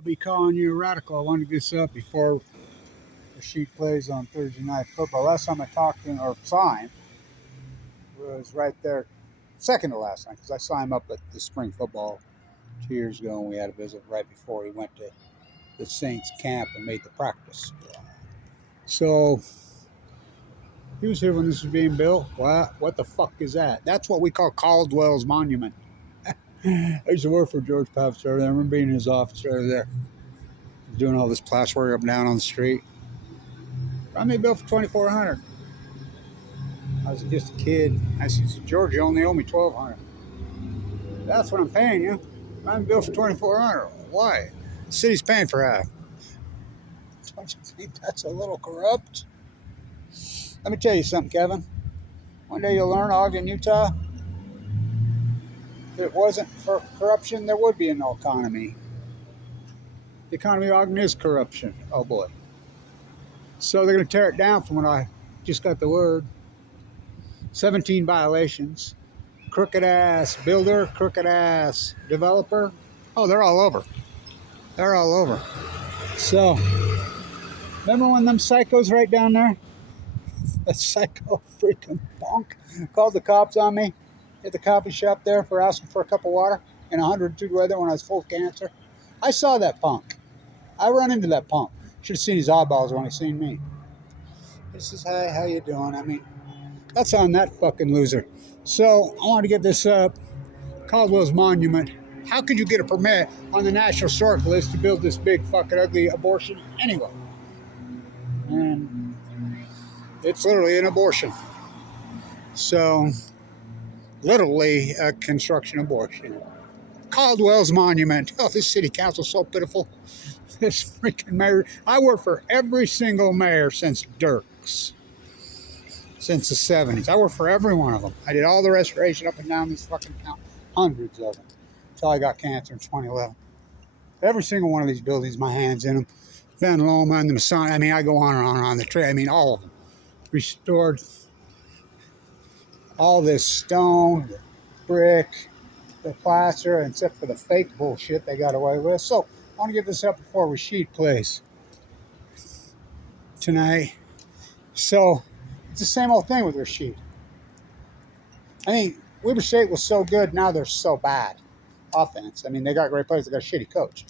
I'll be calling you a radical. I wanted to get this up before Rashid plays on Thursday night football. Last time I talked to him or saw him was right there, second to last time, because I saw him up at the spring football 2 years ago, and we had a visit right before he went to the Saints camp and made the practice. So he was here when this was being built. What the fuck is that? That's what we call Caldwells Monument. I used to work for George Pavster. I remember being in his office right there, doing all this plasterwork up and down on the street. I made bill for $2,400. I was just a kid. I said, George, you only owe me $1,200. That's what I'm paying you. I'm bill for $2,400. Why? The city's paying for half. Don't you think that's a little corrupt? Let me tell you something, Kevin. One day you'll learn, Ogden, Utah, if it wasn't for corruption, there would be no economy. The economy of Ogden is corruption. Oh, boy. So they're going to tear it down from what I just got the word. 17 violations. Crooked ass builder, crooked ass developer. Oh, they're all over. They're all over. So, remember when them psychos right down there? That psycho freaking punk called the cops on me at the coffee shop there for asking for a cup of water in 102 weather when I was full of cancer. I saw that punk. I run into that punk. Should have seen his eyeballs when he seen me. He says, hey, how you doing? I mean, that's on that fucking loser. So I want to get this up. Caldwell's Monument. How could you get a permit on the National Historic List to build this big fucking ugly abortion anyway? And it's literally an abortion. So, literally a construction abortion. Caldwell's Monument. Oh, this city council's so pitiful. This freaking mayor. I worked for every single mayor since Dirks. Since the 70s. I worked for every one of them. I did all the restoration up and down this fucking town. Hundreds of them. Until I got cancer in 2011. Every single one of these buildings, my hand's in them. Van Loma and the Masonic. I mean, I go on and on and on the trail. I mean, all of them. Restored all this stone, the brick, the plaster, except for the fake bullshit they got away with. So, I want to get this up before Rashid plays tonight. So, it's the same old thing with Rashid. I mean, Weber State was so good, now they're so bad. Offense. I mean, they got great players, they got a shitty coach.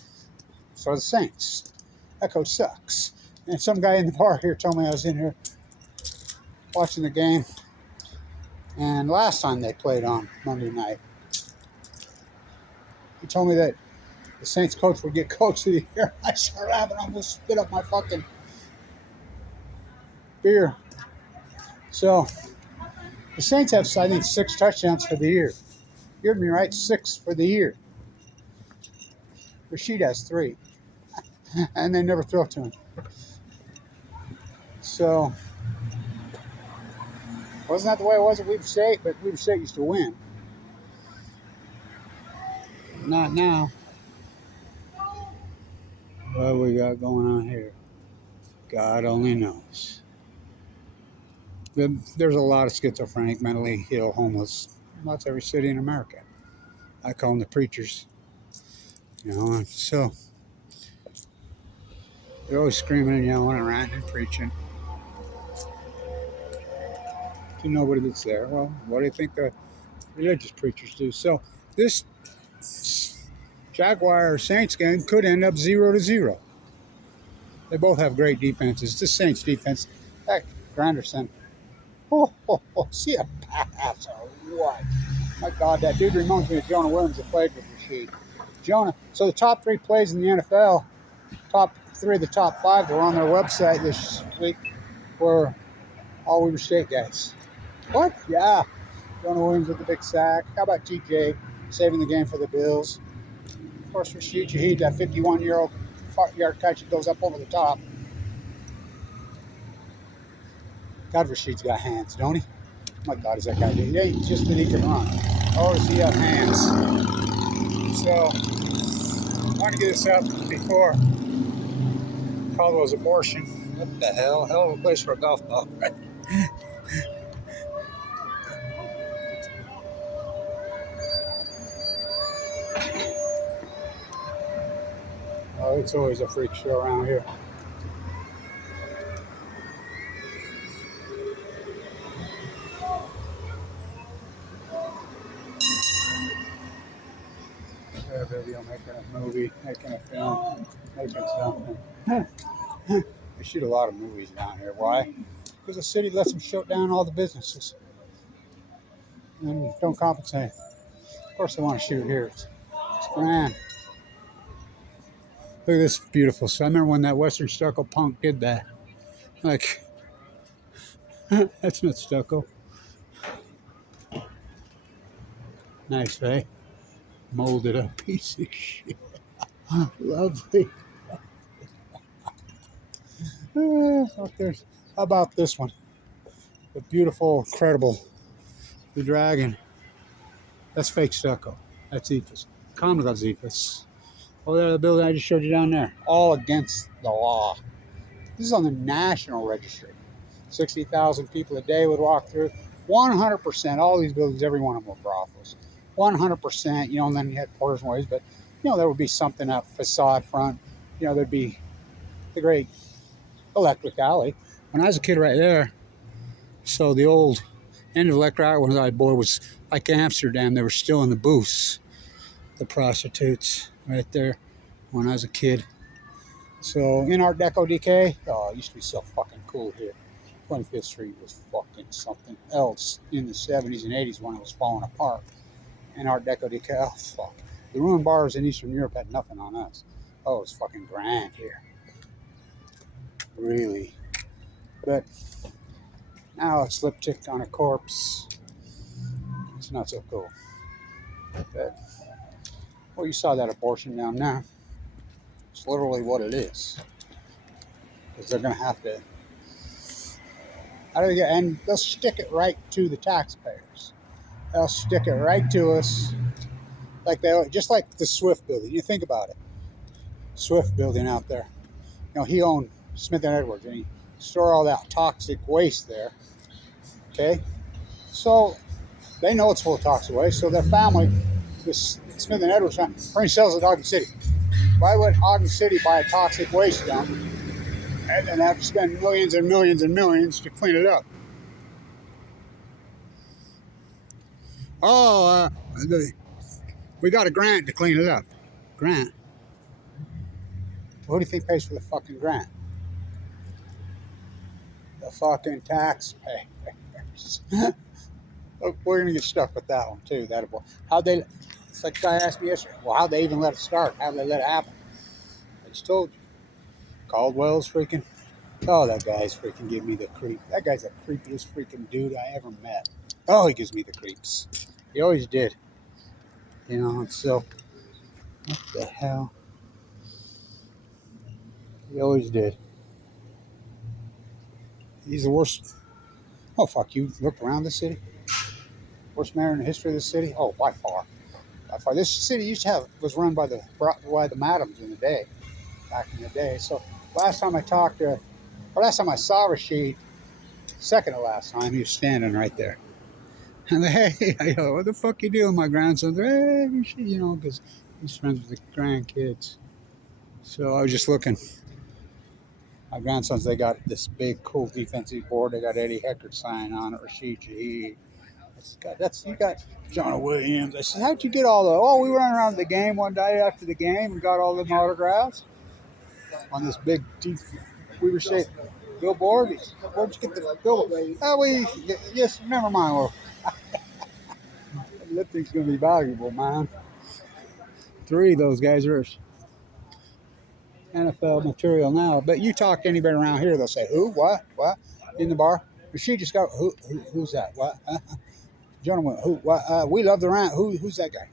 So are the Saints. That coach sucks. And some guy in the bar here told me I was in here watching the game. And last time they played on Monday night, he told me that the Saints coach would get coach of the year. I started laughing. I almost spit up my fucking beer. So, the Saints have, I think, 6 touchdowns for the year. You heard me right? 6 for the year. Rashid has 3. And they never throw to him. So, wasn't that the way it was at Weber State? But Weber State used to win. Not now. What we got going on here? God only knows. There's a lot of schizophrenic, mentally ill, homeless. Lots every city in America. I call them the preachers. You know, and so they're always screaming and yelling and ranting and preaching to nobody that's there. Well, what do you think the religious preachers do? So this Jaguar Saints game could end up 0-0. They both have great defenses. The Saints defense, heck, Granderson. See a pass or what? My God, that dude reminds me of Jonah Williams that played with Rashid. Jonah. So the top 3 plays in the NFL, top 3 of the top 5 that were on their website this week were all Weber State guys. What? Yeah. Jonah Williams with the big sack. How about TJ saving the game for the Bills? Of course, Rashid Shaheed, that 51-yard catch that goes up over the top. God, Rashid's got hands, don't he? My God, is that guy doing? Yeah, he just didn't even run. Oh, does he have hands? So, I want to get this up before Caldwell's abortion. What the hell? Hell of a place for a golf ball, right? Oh, It's always a freak show around here. A video, making a movie, making a film, making something. They shoot a lot of movies down here. Why? Because the city lets them shut down all the businesses and don't compensate. Of course, they want to shoot here. It's grand. Look at this beautiful. So I remember when that Western Stucco punk did that. Like, that's not stucco. Nice, eh? Molded up piece of shit. Lovely. Look, there's, how about this one? The beautiful, incredible, the dragon. That's fake stucco. That's ephes. Common got ephes. Oh, there, the building I just showed you down there. All against the law. This is on the National Registry. 60,000 people a day would walk through. 100%, all these buildings, every one of them were brothels. 100%, you know, and then you had porters and ways, but, you know, there would be something up facade front. You know, there'd be the great Electric Alley. When I was a kid right there, so the old end of Electric Alley when I was a boy was like Amsterdam. They were still in the booths, the prostitutes right there when I was a kid. So in Art Deco DK, oh, it used to be so fucking cool here. 25th Street was fucking something else in the 70s and 80s when it was falling apart. And Art Deco DK, oh fuck. The ruined bars in Eastern Europe had nothing on us. Oh, it was fucking grand here. Really. But now it's lipstick on a corpse. It's not so cool. But, well, you saw that abortion down there. It's literally what it is. Because they're going to have to. How do they get? And they'll stick it right to the taxpayers. They'll stick it right to us. Like they, just like the Swift building. You think about it. Swift building out there. You know, he owned Smith and Edwards, and he stored all that toxic waste there. Okay, so they know it's full of toxic waste. So their family, this Smith and Edwards, family sells it to Ogden City. Why would Ogden City buy a toxic waste dump and then have to spend millions and millions and millions to clean it up? Oh, we got a grant to clean it up. Grant. Who do you think pays for the fucking grant? The fucking taxpayers. Look, we're gonna get stuck with that one too. That how they? It's like the guy asked me yesterday. Well, how'd they even let it start? How'd they let it happen? I just told you. Caldwells freaking. Oh, that guy's freaking giving me the creep. That guy's the creepiest freaking dude I ever met. Oh, he gives me the creeps. He always did. You know, so what the hell? He always did. He's the worst. Oh, fuck you. Look around the city. Worst mayor in the history of the city? Oh, by far. By far. This city used to have, was run by the madams in the day, back in the day. So last time I talked to, or last time I saw Rashid, second to last time, he was standing right there. And hey, I go, what the fuck you doing, my grandson? Hey, Rashid, you know, because he's friends with the grandkids. So I was just looking. My grandsons, they got this big, cool defensive board. They got Eddie Hecker's sign on it, Rashid, Shaheed. You got John Williams. I said, how'd you get all the? Oh, we went around the game one day after the game and got all them autographs on this big Weaver State billboard. Where'd you get the billboard? Oh, yes, never mind. Well, that thing's gonna be valuable, man. 3 of those guys are NFL material now. But you talk to anybody around here, they'll say, who, what, in the bar? She just got who's that? What? Gentlemen, who? What? We love the rant. Who's that guy?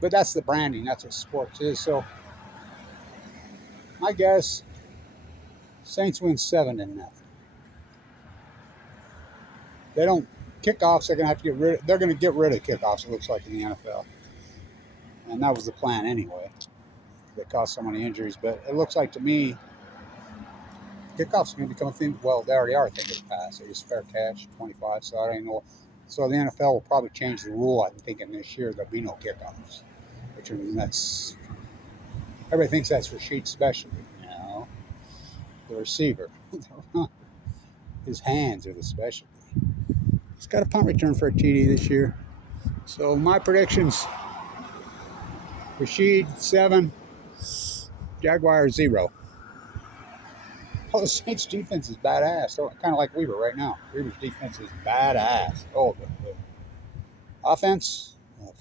But that's the branding. That's what sports is. So, my guess, Saints win 7-0. They don't kickoffs. They're gonna have to get rid. They're gonna get rid of kickoffs. It looks like in the NFL, and that was the plan anyway. They caused so many injuries, but it looks like to me, kickoffs are gonna become a thing. Well, they already are a thing of the past. They just fair catch 25. So I don't know. So the NFL will probably change the rule. I'm thinking this year there'll be no kickoffs, which means that's Everybody thinks that's Rashid's specialty. No, the receiver. His hands are the specialty. He's got a punt return for a TD this year. So my predictions: Rashid 7, Jaguars 0. Oh, the Saints defense is badass. So, kind of like Weaver right now. Weaver's defense is badass. Oh, the offense. Oh,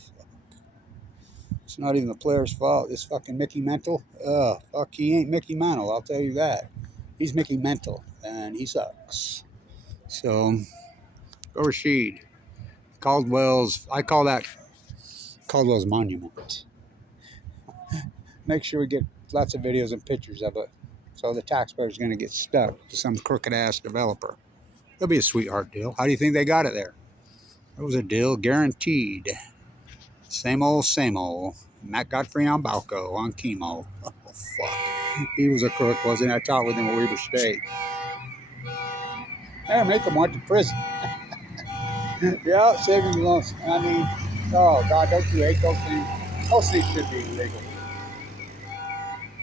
it's not even the player's fault. This fucking Mickey Mental. Fuck, he ain't Mickey Mantle. I'll tell you that. He's Mickey Mental, and he sucks. So, go Rashid. Caldwells. I call that Caldwell's Monument. Make sure we get lots of videos and pictures of it. So the taxpayer's going to get stuck to some crooked ass developer. It'll be a sweetheart deal. How do you think they got it there? It was a deal guaranteed. Same old, same old. Matt Godfrey on Balco on chemo. Oh, fuck. He was a crook, wasn't he? I taught with him at Weber State. Yeah, make him went to prison. Yeah, saving loans. I mean, oh, God, don't you hate those things? Those things should be illegal.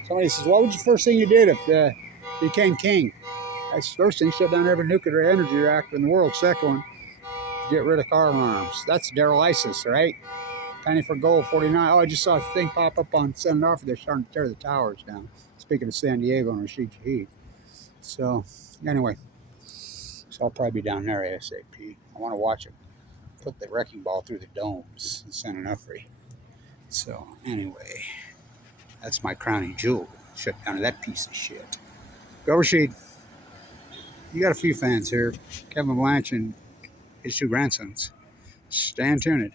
Somebody says, what was the first thing you did if you became king? That's the first thing, shut down every nuclear energy reactor in the world. Second one, get rid of car alarms. That's Daryl ISIS, right? Penny for gold, 49. Oh, I just saw a thing pop up on Sun Offer. They're starting to tear the towers down. Speaking of San Diego and Rashid Shaheed. So, anyway, so I'll probably be down there ASAP. I want to watch it put the wrecking ball through the domes in San Onofre. So, anyway, that's my crowning jewel. Shut down to that piece of shit. Go Rashid. You got a few fans here. Kevin Blanch and his two grandsons. Stay tuned.